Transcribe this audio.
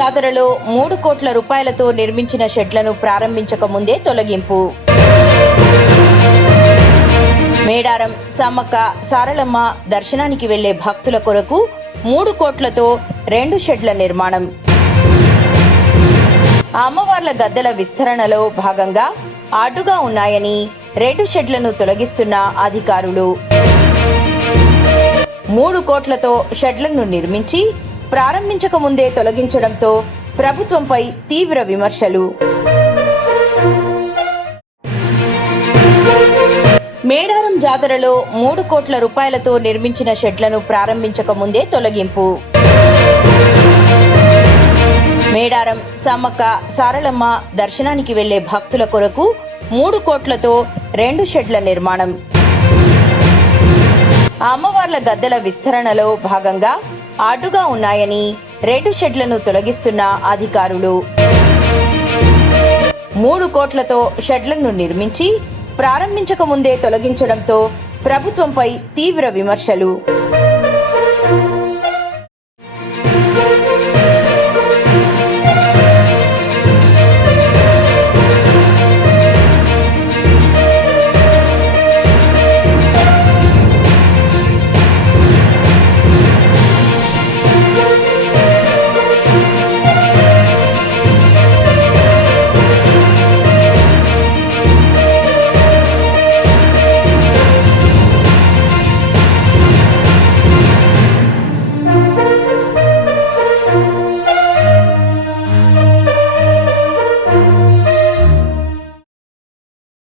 జాతరలో 3 కోట్ల రూపాయలతో నిర్మించిన షెడ్లను ప్రారంభించక ముందే తొలగింపు. మేడారం, సమ్మక్క సారలమ్మ దర్శనానికి వెళ్లే భక్తుల కొరకు 3 కోట్లతో 2 షెడ్ల నిర్మాణం. అమ్మవార్ల గద్దెల విస్తరణలో భాగంగా అడ్డుగా ఉన్నాయని 2 షెడ్లను తొలగిస్తున్న అధికారులు. 3 కోట్లతో షెడ్లను నిర్మించి ప్రారంభించక ముందే తొలగించడంతో ప్రభుత్వంపై తీవ్ర విమర్శలు. మేడారం జాతరలో 3 కోట్ల రూపాయలతో నిర్మించిన షెడ్లను ప్రారంభించక ముందే తొలగింపు. మేడారం, సమ్మక్క సారలమ్మ దర్శనానికి వెళ్లే భక్తుల కొరకు 3 కోట్లతో 2 షెడ్ల నిర్మాణం. అమ్మవార్ల గద్దెల విస్తరణలో భాగంగా అడ్డుగా ఉన్నాయని 2 షెడ్లను తొలగిస్తున్న అధికారులు. 3 కోట్లతో షెడ్లను నిర్మించి ప్రారంభించక ముందే తొలగించడంతో ప్రభుత్వంపై తీవ్ర విమర్శలు.